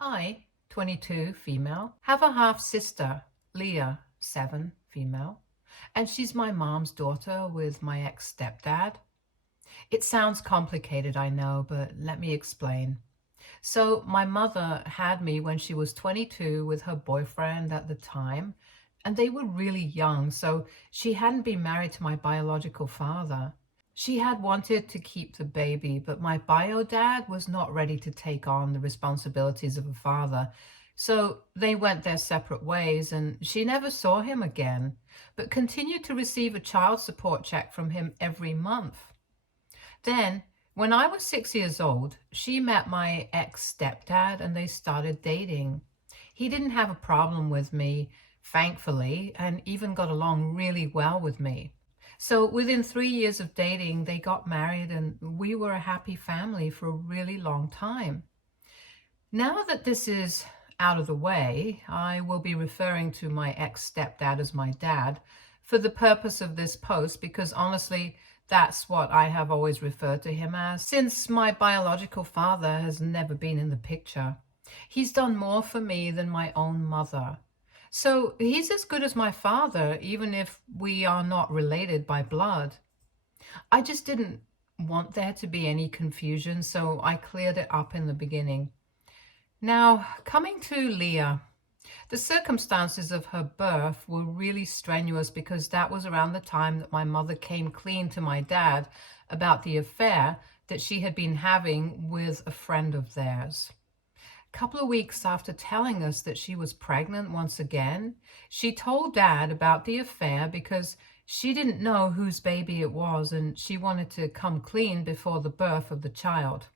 I, 22, female, have a half sister, Leah, 7, female, and she's my mom's daughter with my ex-stepdad. It sounds complicated, I know, but let me explain. So, my mother had me when she was 22 with her boyfriend at the time, and they were really young, so she hadn't been married to my biological father. She had wanted to keep the baby, but my bio dad was not ready to take on the responsibilities of a father. So they went their separate ways, and she never saw him again, but continued to receive a child support check from him every month. Then, when I was 6 years old, she met my ex-stepdad and they started dating. He didn't have a problem with me, thankfully, and even got along really well with me. So within 3 years of dating, they got married and we were a happy family for a really long time. Now that this is out of the way, I will be referring to my ex-stepdad as my dad for the purpose of this post because honestly, that's what I have always referred to him as since my biological father has never been in the picture. He's done more for me than my own mother. So he's as good as my father, even if we are not related by blood. I just didn't want there to be any confusion, so I cleared it up in the beginning. Now, coming to Leah, the circumstances of her birth were really strenuous because that was around the time that my mother came clean to my dad about the affair that she had been having with a friend of theirs. A couple of weeks after telling us that she was pregnant once again, she told Dad about the affair because she didn't know whose baby it was and she wanted to come clean before the birth of the child.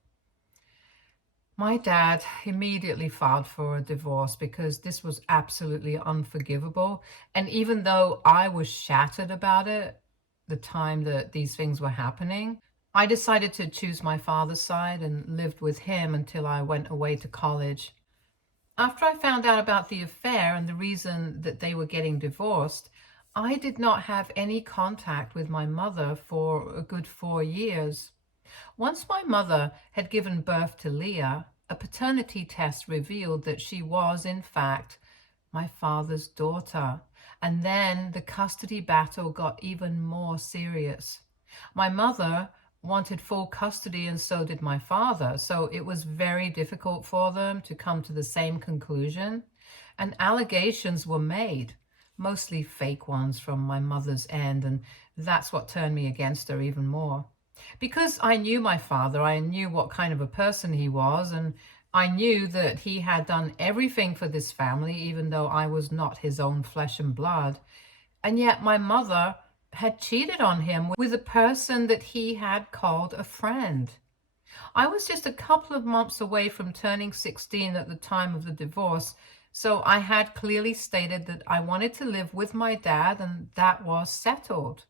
My dad immediately filed for a divorce because this was absolutely unforgivable. And even though I was shattered about it, the time that these things were happening, I decided to choose my father's side and lived with him until I went away to college. After I found out about the affair and the reason that they were getting divorced, I did not have any contact with my mother for a good 4 years. Once my mother had given birth to Leah, a paternity test revealed that she was, in fact, my father's daughter. And then the custody battle got even more serious. My mother wanted full custody and so did my father, so it was very difficult for them to come to the same conclusion. And allegations were made, mostly fake ones from my mother's end, and that's what turned me against her even more. Because I knew my father, I knew what kind of a person he was, and I knew that he had done everything for this family, even though I was not his own flesh and blood. And yet my mother had cheated on him with a person that he had called a friend. I was just a couple of months away from turning 16 at the time of the divorce, so I had clearly stated that I wanted to live with my dad, and that was settled.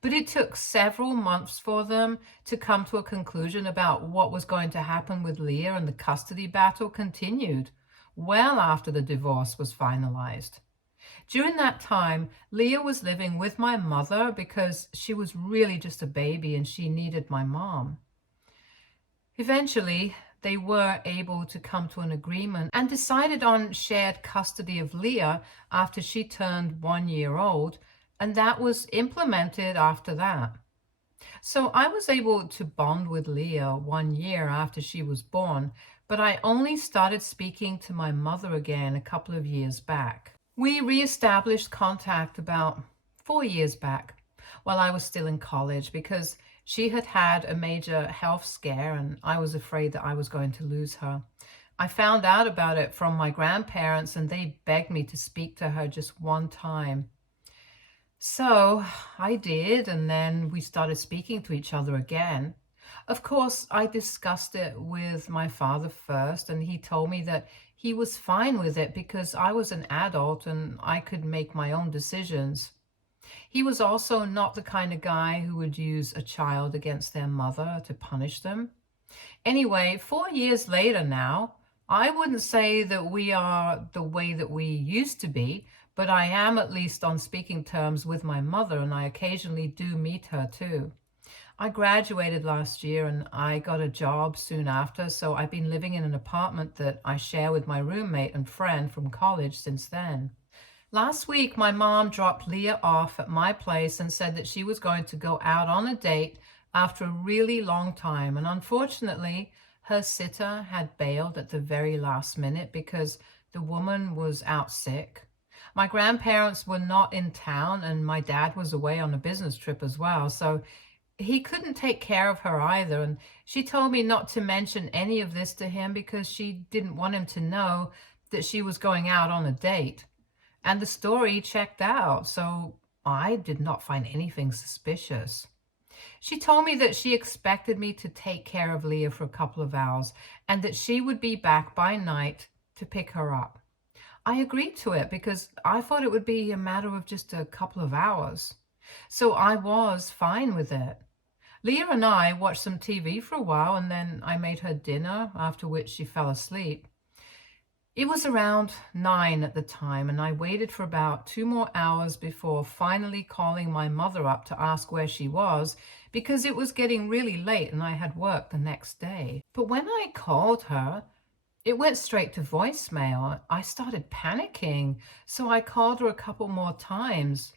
But it took several months for them to come to a conclusion about what was going to happen with Leah, and the custody battle continued well after the divorce was finalized. During that time, Leah was living with my mother because she was really just a baby and she needed my mom. Eventually, they were able to come to an agreement and decided on shared custody of Leah after she turned 1 year old, and that was implemented after that. So I was able to bond with Leah 1 year after she was born, but I only started speaking to my mother again a couple of years back. We reestablished contact about 4 years back while I was still in college because she had had a major health scare and I was afraid that I was going to lose her. I found out about it from my grandparents and they begged me to speak to her just one time. So I did, and then we started speaking to each other again. Of course, I discussed it with my father first, and he told me that he was fine with it because I was an adult and I could make my own decisions. He was also not the kind of guy who would use a child against their mother to punish them. Anyway, 4 years later now, I wouldn't say that we are the way that we used to be, but I am at least on speaking terms with my mother, and I occasionally do meet her too. I graduated last year and I got a job soon after, so I've been living in an apartment that I share with my roommate and friend from college since then. Last week, my mom dropped Leah off at my place and said that she was going to go out on a date after a really long time. And unfortunately, her sitter had bailed at the very last minute because the woman was out sick. My grandparents were not in town, and my dad was away on a business trip as well. So he couldn't take care of her either. And she told me not to mention any of this to him because she didn't want him to know that she was going out on a date. And the story checked out, so I did not find anything suspicious. She told me that she expected me to take care of Leah for a couple of hours and that she would be back by night to pick her up. I agreed to it because I thought it would be a matter of just a couple of hours. So I was fine with it. Leah and I watched some TV for a while, and then I made her dinner, after which she fell asleep. It was around 9 at the time, and I waited for about 2 more hours before finally calling my mother up to ask where she was, because it was getting really late and I had work the next day. But when I called her, it went straight to voicemail. I started panicking, so I called her a couple more times.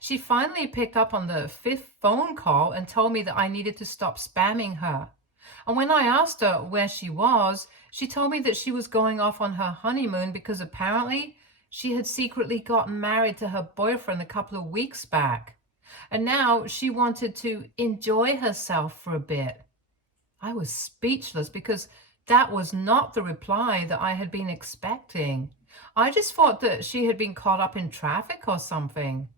She finally picked up on the 5th phone call and told me that I needed to stop spamming her. And when I asked her where she was, she told me that she was going off on her honeymoon because apparently she had secretly gotten married to her boyfriend a couple of weeks back. And now she wanted to enjoy herself for a bit. I was speechless because that was not the reply that I had been expecting. I just thought that she had been caught up in traffic or something.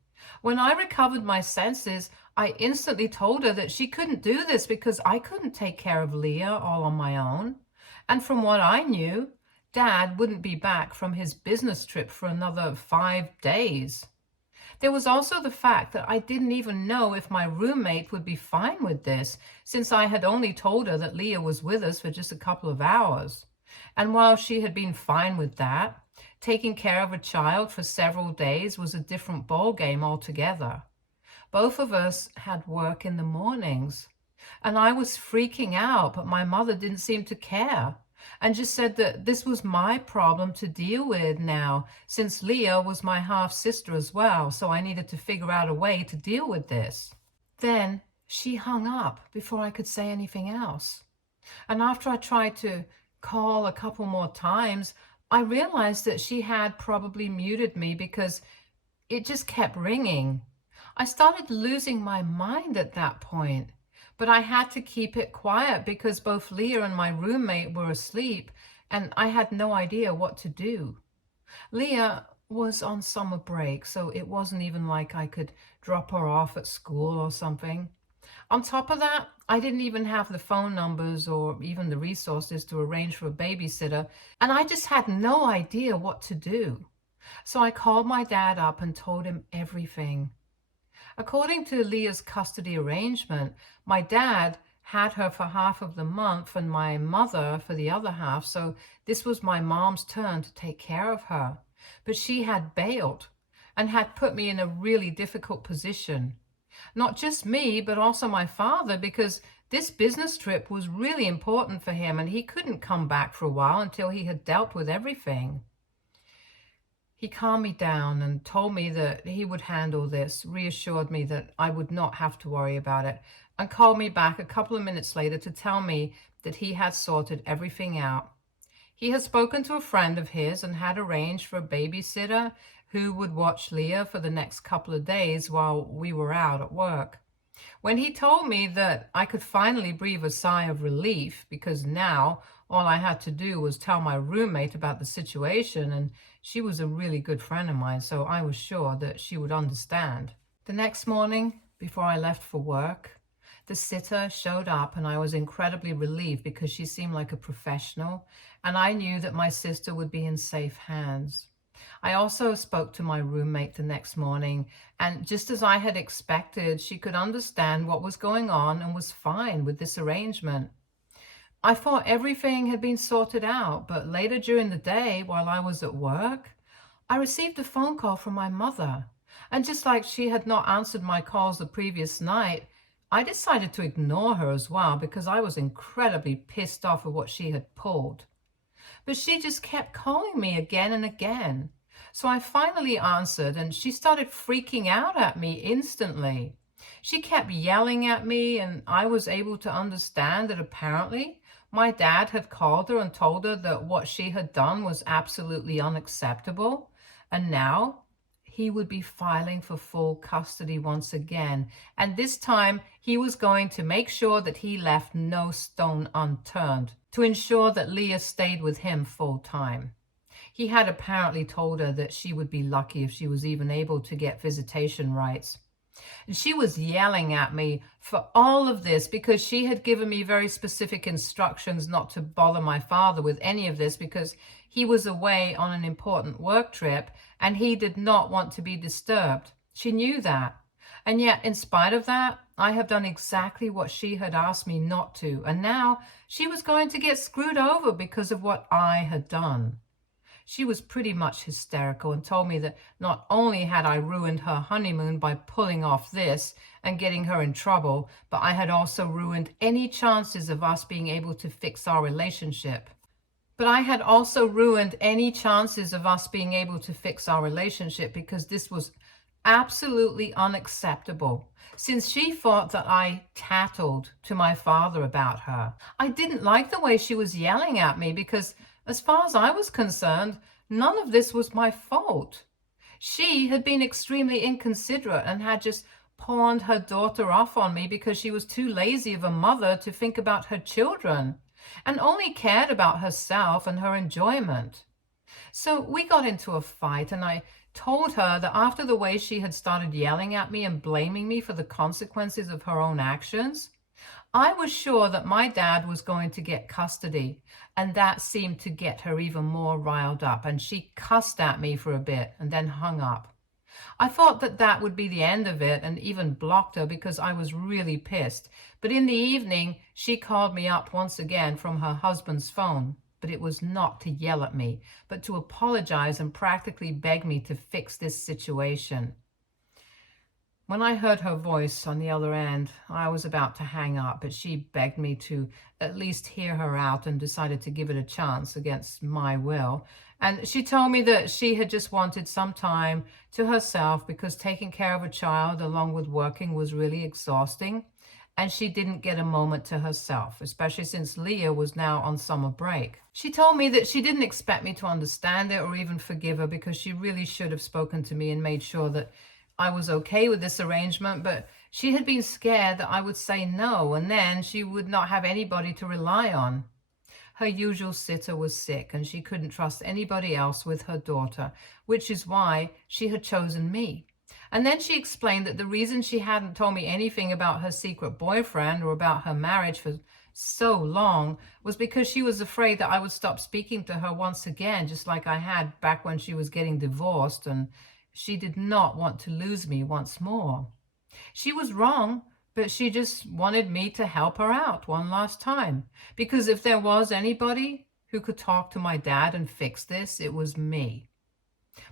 When I recovered my senses, I instantly told her that she couldn't do this because I couldn't take care of Leah all on my own. And from what I knew, Dad wouldn't be back from his business trip for another 5 days. There was also the fact that I didn't even know if my roommate would be fine with this, since I had only told her that Leah was with us for just a couple of hours. And while she had been fine with that, taking care of a child for several days was a different ballgame altogether. Both of us had work in the mornings, and I was freaking out, but my mother didn't seem to care and just said that this was my problem to deal with now, since Leah was my half-sister as well, so I needed to figure out a way to deal with this. Then she hung up before I could say anything else. And after I tried to call a couple more times, I realized that she had probably muted me because it just kept ringing. I started losing my mind at that point, but I had to keep it quiet because both Leah and my roommate were asleep, and I had no idea what to do. Leah was on summer break, so it wasn't even like I could drop her off at school or something. On top of that, I didn't even have the phone numbers or even the resources to arrange for a babysitter, and I just had no idea what to do. So I called my dad up and told him everything. According to Leah's custody arrangement, my dad had her for half of the month and my mother for the other half, so this was my mom's turn to take care of her. But she had bailed and had put me in a really difficult position. Not just me, but also my father, because this business trip was really important for him and he couldn't come back for a while until he had dealt with everything. He calmed me down and told me that he would handle this, reassured me that I would not have to worry about it, and called me back a couple of minutes later to tell me that he had sorted everything out. He had spoken to a friend of his and had arranged for a babysitter who would watch Leah for the next couple of days while we were out at work. When he told me that I could finally breathe a sigh of relief because now all I had to do was tell my roommate about the situation, and she was a really good friend of mine, so I was sure that she would understand. The next morning, before I left for work, the sitter showed up and I was incredibly relieved because she seemed like a professional and I knew that my sister would be in safe hands. I also spoke to my roommate the next morning, and just as I had expected, she could understand what was going on and was fine with this arrangement. I thought everything had been sorted out, but later during the day, while I was at work, I received a phone call from my mother. And just like she had not answered my calls the previous night, I decided to ignore her as well because I was incredibly pissed off at what she had pulled. But she just kept calling me again and again. So I finally answered, and she started freaking out at me instantly. She kept yelling at me, and I was able to understand that apparently my dad had called her and told her that what she had done was absolutely unacceptable. And now he would be filing for full custody once again. And this time he was going to make sure that he left no stone unturned to ensure that Leah stayed with him full time. He had apparently told her that she would be lucky if she was even able to get visitation rights. And she was yelling at me for all of this because she had given me very specific instructions not to bother my father with any of this because he was away on an important work trip and he did not want to be disturbed. She knew that. And yet, in spite of that, I have done exactly what she had asked me not to. And now she was going to get screwed over because of what I had done. She was pretty much hysterical and told me that not only had I ruined her honeymoon by pulling off this and getting her in trouble, but I had also ruined any chances of us being able to fix our relationship. Because this was absolutely unacceptable, since she thought that I tattled to my father about her. I didn't like the way she was yelling at me because, as far as I was concerned, none of this was my fault. She had been extremely inconsiderate and had just pawned her daughter off on me because she was too lazy of a mother to think about her children and only cared about herself and her enjoyment. So we got into a fight, and I told her that after the way she had started yelling at me and blaming me for the consequences of her own actions, I was sure that my dad was going to get custody, and that seemed to get her even more riled up, and she cussed at me for a bit and then hung up. I thought that that would be the end of it and even blocked her because I was really pissed. But in the evening, she called me up once again from her husband's phone. But it was not to yell at me, but to apologize and practically beg me to fix this situation. When I heard her voice on the other end, I was about to hang up, but she begged me to at least hear her out and decided to give it a chance against my will. And she told me that she had just wanted some time to herself because taking care of a child along with working was really exhausting. And she didn't get a moment to herself, especially since Leah was now on summer break. She told me that she didn't expect me to understand it or even forgive her because she really should have spoken to me and made sure that I was okay with this arrangement, but she had been scared that I would say no, and then she would not have anybody to rely on. Her usual sitter was sick, and she couldn't trust anybody else with her daughter, which is why she had chosen me. And then she explained that the reason she hadn't told me anything about her secret boyfriend or about her marriage for so long was because she was afraid that I would stop speaking to her once again, just like I had back when she was getting divorced, and she did not want to lose me once more. She was wrong, but she just wanted me to help her out one last time, because if there was anybody who could talk to my dad and fix this, it was me.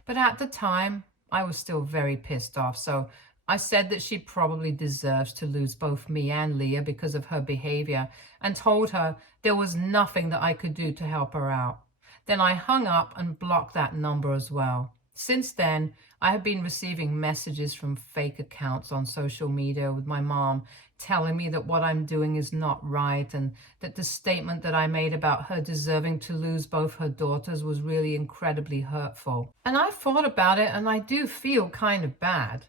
But at the time, I was still very pissed off, so I said that she probably deserves to lose both me and Leah because of her behavior, and told her there was nothing that I could do to help her out. Then I hung up and blocked that number as well. Since then, I have been receiving messages from fake accounts on social media with my mom telling me that what I'm doing is not right and that the statement that I made about her deserving to lose both her daughters was really incredibly hurtful. And I thought about it, and I do feel kind of bad.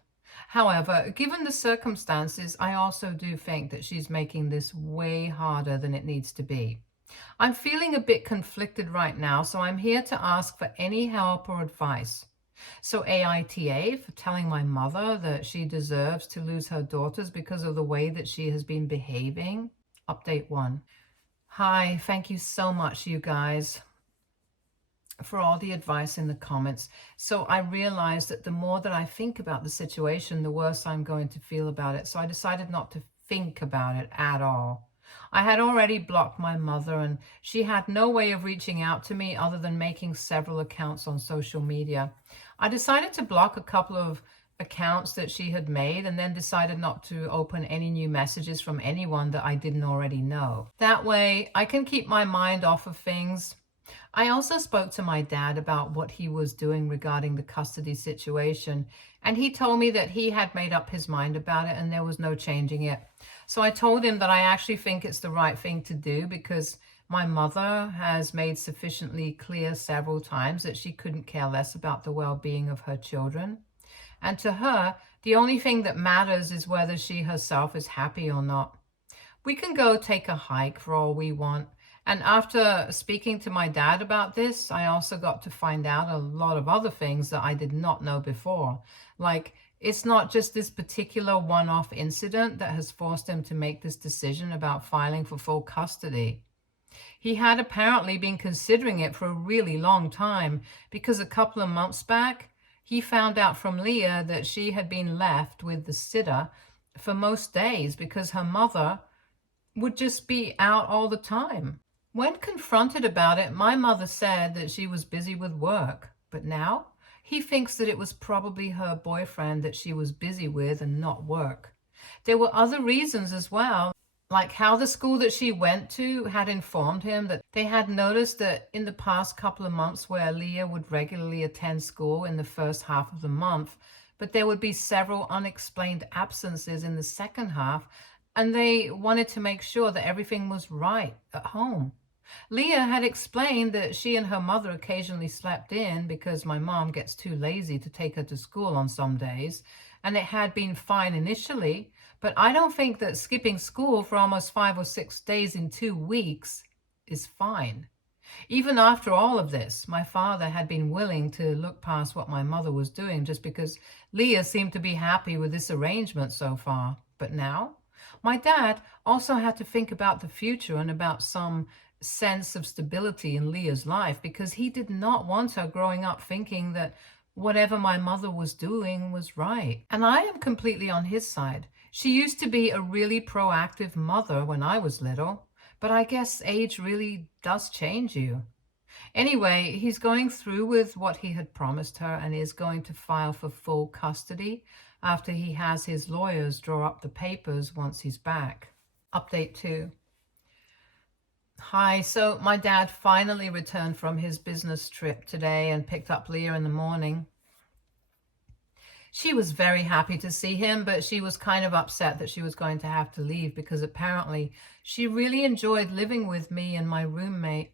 However, given the circumstances, I also do think that she's making this way harder than it needs to be. I'm feeling a bit conflicted right now, so I'm here to ask for any help or advice. So AITA for telling my mother that she deserves to lose her daughters because of the way that she has been behaving. Update 1. Hi, thank you so much, you guys, for all the advice in the comments. So I realized that the more that I think about the situation, the worse I'm going to feel about it. So I decided not to think about it at all. I had already blocked my mother, and she had no way of reaching out to me other than making several accounts on social media. I decided to block a couple of accounts that she had made and then decided not to open any new messages from anyone that I didn't already know. That way, I can keep my mind off of things. I also spoke to my dad about what he was doing regarding the custody situation, and he told me that he had made up his mind about it and there was no changing it. So I told him that I actually think it's the right thing to do because my mother has made sufficiently clear several times that she couldn't care less about the well-being of her children. And to her, the only thing that matters is whether she herself is happy or not. We can go take a hike for all we want. And after speaking to my dad about this, I also got to find out a lot of other things that I did not know before. Like, it's not just this particular one-off incident that has forced him to make this decision about filing for full custody. He had apparently been considering it for a really long time because a couple of months back, he found out from Leah that she had been left with the sitter for most days because her mother would just be out all the time. When confronted about it, my mother said that she was busy with work, but now he thinks that it was probably her boyfriend that she was busy with and not work. There were other reasons as well, like how the school that she went to had informed him that they had noticed that in the past couple of months where Leah would regularly attend school in the first half of the month, but there would be several unexplained absences in the second half, and they wanted to make sure that everything was right at home. Leah had explained that she and her mother occasionally slept in because my mom gets too lazy to take her to school on some days, and it had been fine initially, but I don't think that skipping school for almost 5 or 6 days in 2 weeks is fine. Even after all of this, my father had been willing to look past what my mother was doing just because Leah seemed to be happy with this arrangement so far. But now, my dad also had to think about the future and about some sense of stability in Leah's life because he did not want her growing up thinking that whatever my mother was doing was right. And I am completely on his side. She used to be a really proactive mother when I was little, but I guess age really does change you. Anyway, he's going through with what he had promised her and is going to file for full custody after he has his lawyers draw up the papers once he's back. Update 2. Hi, so my dad finally returned from his business trip today and picked up Leah in the morning. She was very happy to see him, but she was kind of upset that she was going to have to leave because apparently she really enjoyed living with me and my roommate.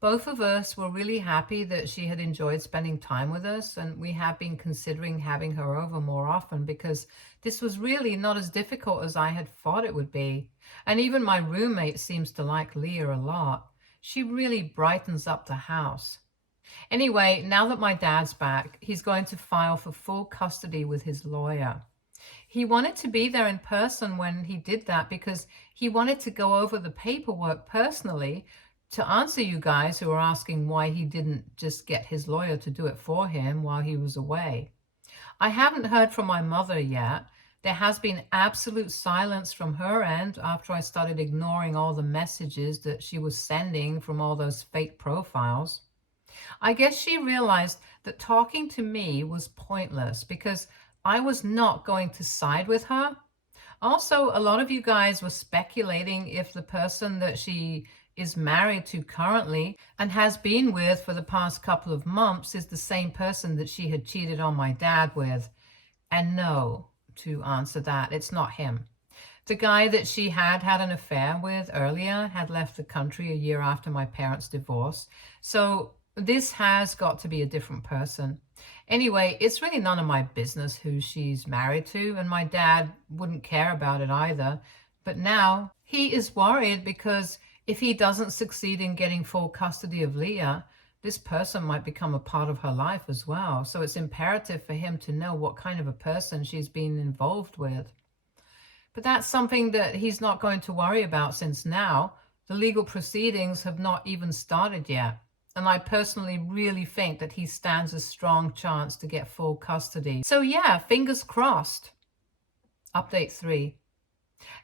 Both of us were really happy that she had enjoyed spending time with us, and we have been considering having her over more often because this was really not as difficult as I had thought it would be. And even my roommate seems to like Leah a lot. She really brightens up the house. Anyway, now that my dad's back, he's going to file for full custody with his lawyer. He wanted to be there in person when he did that because he wanted to go over the paperwork personally to answer you guys who are asking why he didn't just get his lawyer to do it for him while he was away. I haven't heard from my mother yet. There has been absolute silence from her end after I started ignoring all the messages that she was sending from all those fake profiles. I guess she realized that talking to me was pointless because I was not going to side with her. Also, a lot of you guys were speculating if the person that she is married to currently and has been with for the past couple of months is the same person that she had cheated on my dad with. And no, to answer that, it's not him. The guy that she had an affair with earlier had left the country a year after my parents' divorce. So this has got to be a different person. Anyway, it's really none of my business who she's married to, and my dad wouldn't care about it either. But now he is worried because if he doesn't succeed in getting full custody of Leah, this person might become a part of her life as well. So it's imperative for him to know what kind of a person she's been involved with. But that's something that he's not going to worry about since now the legal proceedings have not even started yet. And I personally really think that he stands a strong chance to get full custody. So yeah, fingers crossed. Update 3.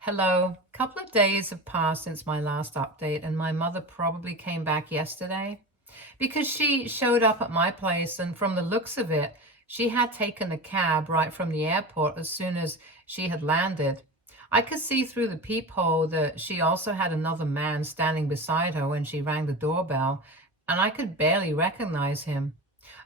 Hello. A couple of days have passed since my last update, and my mother probably came back yesterday because she showed up at my place, and from the looks of it, She had taken a cab right from the airport as soon as she had landed. I could see through the peephole that she also had another man standing beside her when she rang the doorbell, and I could barely recognize him.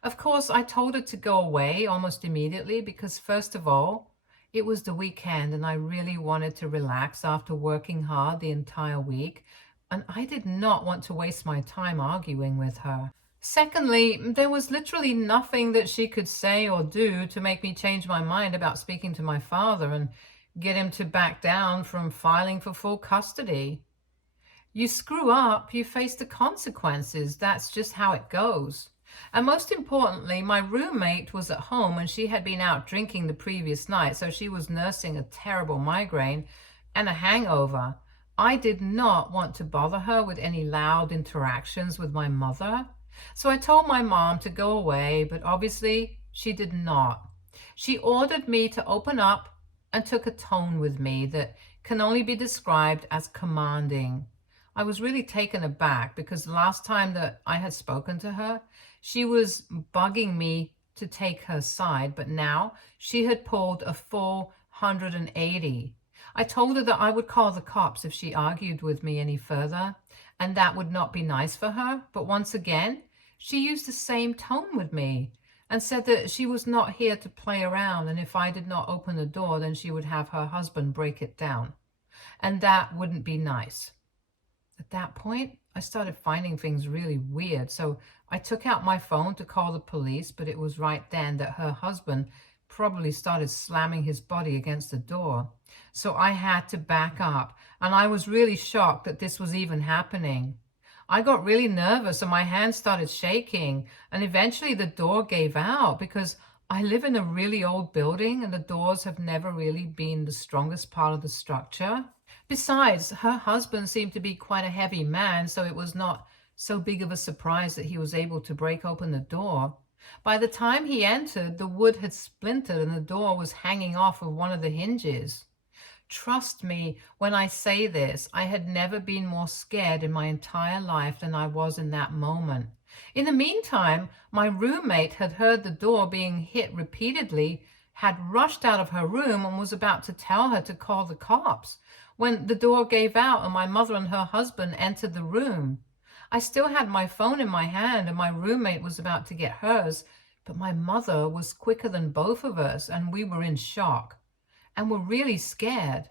Of course, I told her to go away almost immediately because, first of all, it was the weekend and I really wanted to relax after working hard the entire week, and I did not want to waste my time arguing with her. Secondly, there was literally nothing that she could say or do to make me change my mind about speaking to my father and get him to back down from filing for full custody. You screw up, you face the consequences. That's just how it goes. And most importantly, my roommate was at home and she had been out drinking the previous night, so she was nursing a terrible migraine and a hangover. I did not want to bother her with any loud interactions with my mother. So I told my mom to go away, but obviously she did not. She ordered me to open up and took a tone with me that can only be described as commanding. I was really taken aback because the last time that I had spoken to her, she was bugging me to take her side, but now she had pulled a full 180. I told her that I would call the cops if she argued with me any further, and that would not be nice for her. But once again, she used the same tone with me and said that she was not here to play around, and if I did not open the door, then she would have her husband break it down. And that wouldn't be nice. At that point, I started finding things really weird, so I took out my phone to call the police, but it was right then that her husband probably started slamming his body against the door. So I had to back up, and I was really shocked that this was even happening. I got really nervous and my hands started shaking, and eventually the door gave out because I live in a really old building and the doors have never really been the strongest part of the structure. Besides, her husband seemed to be quite a heavy man, so it was not so big of a surprise that he was able to break open the door. By the time he entered, the wood had splintered and the door was hanging off of one of the hinges. Trust me when I say this, I had never been more scared in my entire life than I was in that moment. In the meantime, my roommate had heard the door being hit repeatedly, had rushed out of her room and was about to tell her to call the cops when the door gave out and my mother and her husband entered the room. I still had my phone in my hand and my roommate was about to get hers, but my mother was quicker than both of us and we were in shock and were really scared.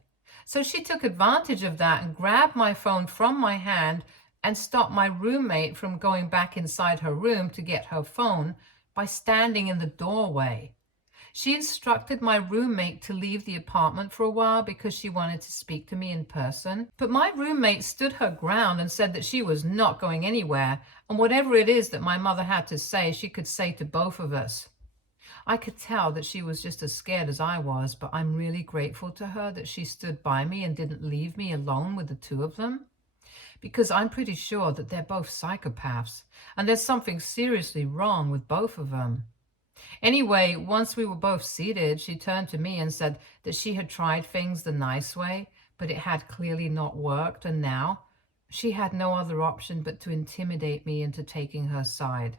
So she took advantage of that and grabbed my phone from my hand and stopped my roommate from going back inside her room to get her phone by standing in the doorway. She instructed my roommate to leave the apartment for a while because she wanted to speak to me in person. But my roommate stood her ground and said that she was not going anywhere, and whatever it is that my mother had to say, she could say to both of us. I could tell that she was just as scared as I was, but I'm really grateful to her that she stood by me and didn't leave me alone with the two of them, because I'm pretty sure that they're both psychopaths, and there's something seriously wrong with both of them. Anyway, once we were both seated, she turned to me and said that she had tried things the nice way, but it had clearly not worked, and now she had no other option but to intimidate me into taking her side.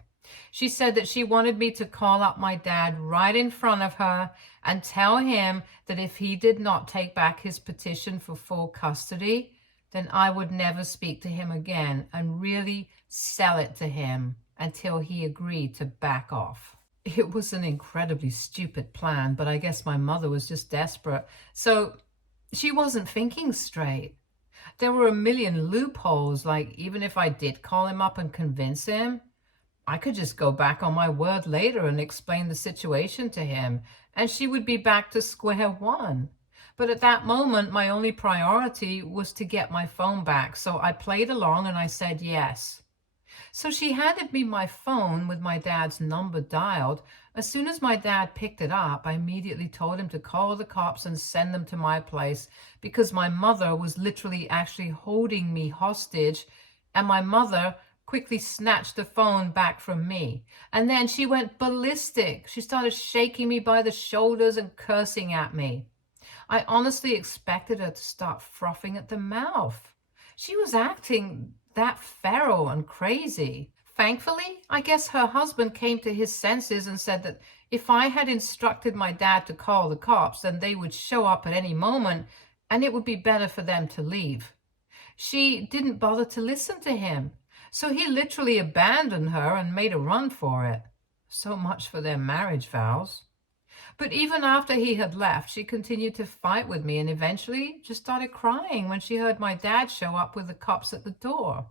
She said that she wanted me to call up my dad right in front of her and tell him that if he did not take back his petition for full custody, then I would never speak to him again and really sell it to him until he agreed to back off. It was an incredibly stupid plan, but I guess my mother was just desperate. So she wasn't thinking straight. There were a million loopholes, like even if I did call him up and convince him, I could just go back on my word later and explain the situation to him, and she would be back to square one. But at that moment, my only priority was to get my phone back, so I played along and I said yes. So she handed me my phone with my dad's number dialed. As soon as my dad picked it up, I immediately told him to call the cops and send them to my place because my mother was literally actually holding me hostage, and my mother quickly snatched the phone back from me. And then she went ballistic. She started shaking me by the shoulders and cursing at me. I honestly expected her to start frothing at the mouth. She was acting that feral and crazy. Thankfully, I guess her husband came to his senses and said that if I had instructed my dad to call the cops, then they would show up at any moment and it would be better for them to leave. She didn't bother to listen to him, so he literally abandoned her and made a run for it. So much for their marriage vows. But even after he had left, she continued to fight with me and eventually just started crying when she heard my dad show up with the cops at the door.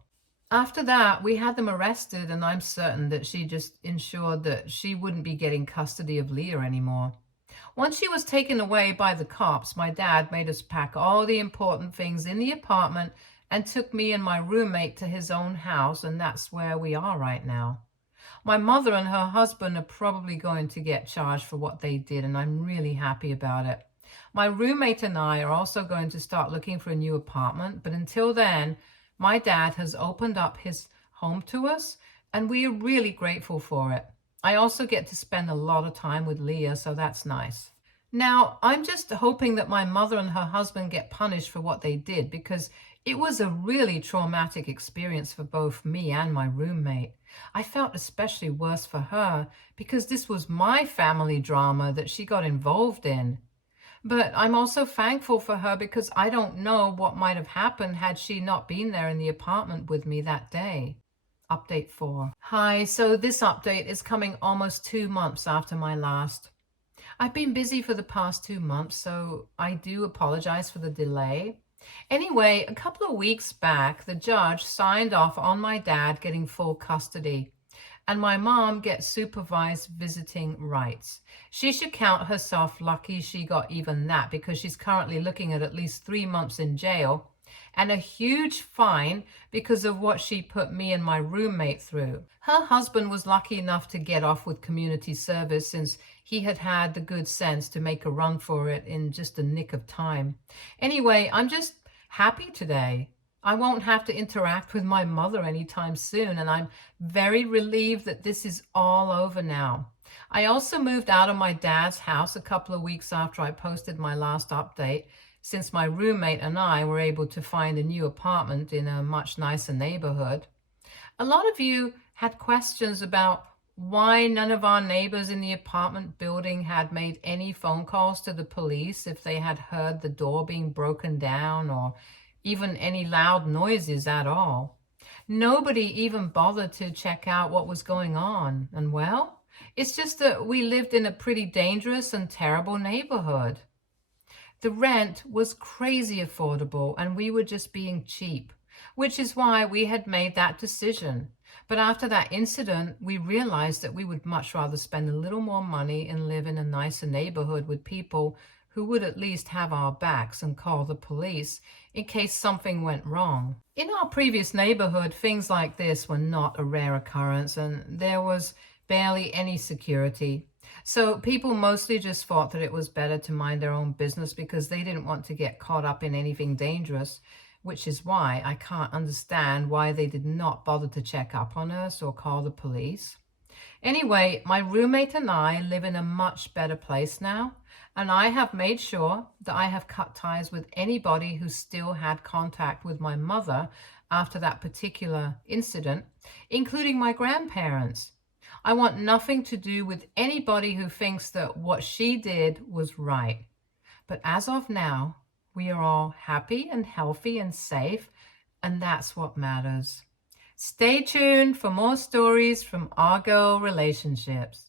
After that, we had them arrested, and I'm certain that she just ensured that she wouldn't be getting custody of Leah anymore. Once she was taken away by the cops, my dad made us pack all the important things in the apartment and took me and my roommate to his own house, and that's where we are right now. My mother and her husband are probably going to get charged for what they did, and I'm really happy about it. My roommate and I are also going to start looking for a new apartment, but until then, my dad has opened up his home to us, and we are really grateful for it. I also get to spend a lot of time with Leah, so that's nice. Now, I'm just hoping that my mother and her husband get punished for what they did, because it was a really traumatic experience for both me and my roommate. I felt especially worse for her because this was my family drama that she got involved in. But I'm also thankful for her because I don't know what might have happened had she not been there in the apartment with me that day. Update 4. Hi, so this update is coming almost 2 months after my last. I've been busy for the past 2 months, so I do apologize for the delay. Anyway, a couple of weeks back, the judge signed off on my dad getting full custody, and my mom gets supervised visiting rights. She should count herself lucky she got even that, because she's currently looking at least 3 months in jail and a huge fine because of what she put me and my roommate through. Her husband was lucky enough to get off with community service since he had had the good sense to make a run for it in just a nick of time. Anyway, I'm just happy today. I won't have to interact with my mother anytime soon, and I'm very relieved that this is all over now. I also moved out of my dad's house a couple of weeks after I posted my last update, since my roommate and I were able to find a new apartment in a much nicer neighborhood. A lot of you had questions about why none of our neighbors in the apartment building had made any phone calls to the police if they had heard the door being broken down or even any loud noises at all. Nobody even bothered to check out what was going on. And well, it's just that we lived in a pretty dangerous and terrible neighborhood. The rent was crazy affordable and we were just being cheap, which is why we had made that decision. But after that incident, we realized that we would much rather spend a little more money and live in a nicer neighborhood with people who would at least have our backs and call the police in case something went wrong. In our previous neighborhood, things like this were not a rare occurrence and there was barely any security. So people mostly just thought that it was better to mind their own business because they didn't want to get caught up in anything dangerous, which is why I can't understand why they did not bother to check up on us or call the police. Anyway, my roommate and I live in a much better place now, and I have made sure that I have cut ties with anybody who still had contact with my mother after that particular incident, including my grandparents. I want nothing to do with anybody who thinks that what she did was right. But as of now, we are all happy and healthy and safe, and that's what matters. Stay tuned for more stories from our girl relationships.